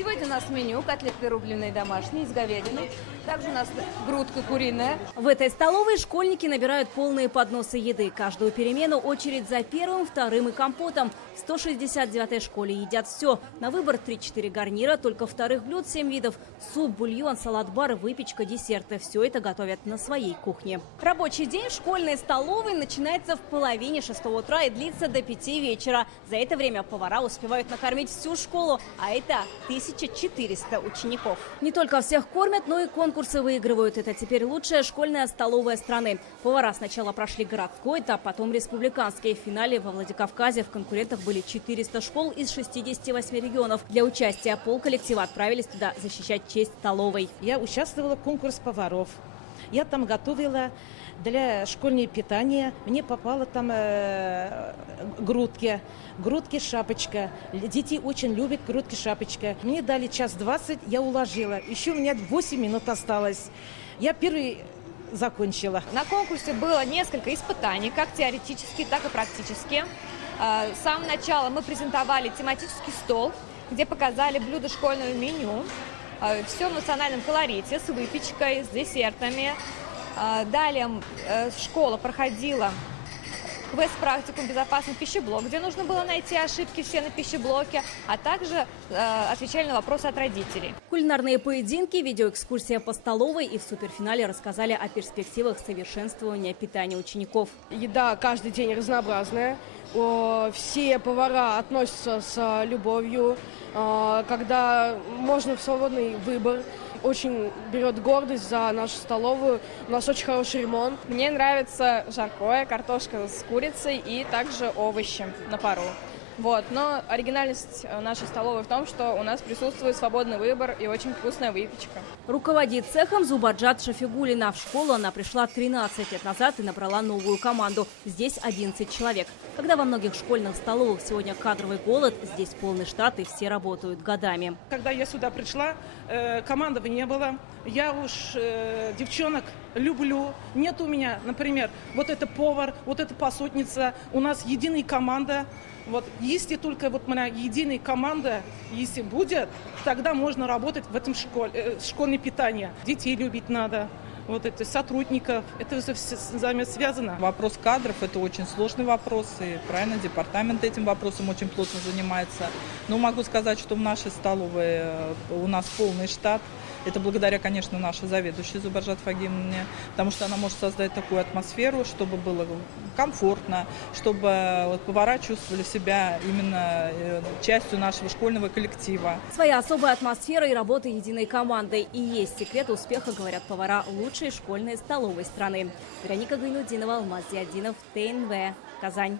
Сегодня у нас меню: котлеты рубленые домашние из говядины. Также у нас грудка куриная. В этой столовой школьники набирают полные подносы еды. Каждую перемену очередь за первым, вторым и компотом. В 169-й школе едят все. На выбор 3-4 гарнира, только вторых блюд 7 видов. Суп, бульон, салат-бар, выпечка, десерты. Все это готовят на своей кухне. Рабочий день в школьной столовой начинается в половине 6 утра и длится до 5 вечера. За это время повара успевают накормить всю школу, а это 1400 учеников. Не только всех кормят, но и конкурсы выигрывают. Это теперь лучшая школьная столовая страны. Повара сначала прошли городской этап, потом республиканский. В финале во Владикавказе в конкурентах были 400 школ из 68 регионов. Для участия полколлектива отправились туда защищать честь столовой. Я участвовала в конкурсе поваров. Я там готовила для школьного питания. Мне попало там грудки шапочка. Дети очень любят грудки шапочка. Мне дали 1:20, я уложила. Еще у меня 8 минут осталось. Я первый закончила. На конкурсе было несколько испытаний, как теоретические, так и практические. С самого начала мы презентовали тематический стол, где показали блюда школьного меню. Все в национальном колорите, с выпечкой, с десертами. Далее школа проходила квест-практикум «Безопасный пищеблок», где нужно было найти ошибки все на пищеблоке, а также отвечали на вопросы от родителей. Кулинарные поединки, видеоэкскурсия по столовой и в суперфинале рассказали о перспективах совершенствования питания учеников. Еда каждый день разнообразная. Все повара относятся с любовью, когда можно в свободный выбор. Очень берет гордость за нашу столовую. У нас очень хороший ремонт. Мне нравится жаркое, картошка с курицей и также овощи на пару. Но оригинальность нашей столовой в том, что у нас присутствует свободный выбор и очень вкусная выпечка. Руководит цехом Зубаджат Шафигулина. В школу она пришла 13 лет назад и набрала новую команду. Здесь 11 человек. Когда во многих школьных столовых сегодня кадровый голод, здесь полный штат и все работают годами. Когда я сюда пришла, команды не было. Я уж девчонок люблю. Нет у меня, например, вот это повар, вот это посудница. У нас единая команда. Если только моя единая команда, если будет, тогда можно работать в этом школьное питание. Детей любить надо. Это сотрудников, это все взаимосвязано. Вопрос кадров – это очень сложный вопрос, и правильно, департамент этим вопросом очень плотно занимается. Но могу сказать, что в нашей столовой у нас полный штат. Это благодаря, конечно, нашей заведующей Зубаджат Фагимовне, потому что она может создать такую атмосферу, чтобы было комфортно, чтобы повара чувствовали себя именно частью нашего школьного коллектива. Своя особая атмосфера и работа единой командой. И есть секрет успеха, говорят повара, лучшей школьной столовой страны. Вероника Гайнудинова, Алмаз Зиадинов, ТНВ, Казань.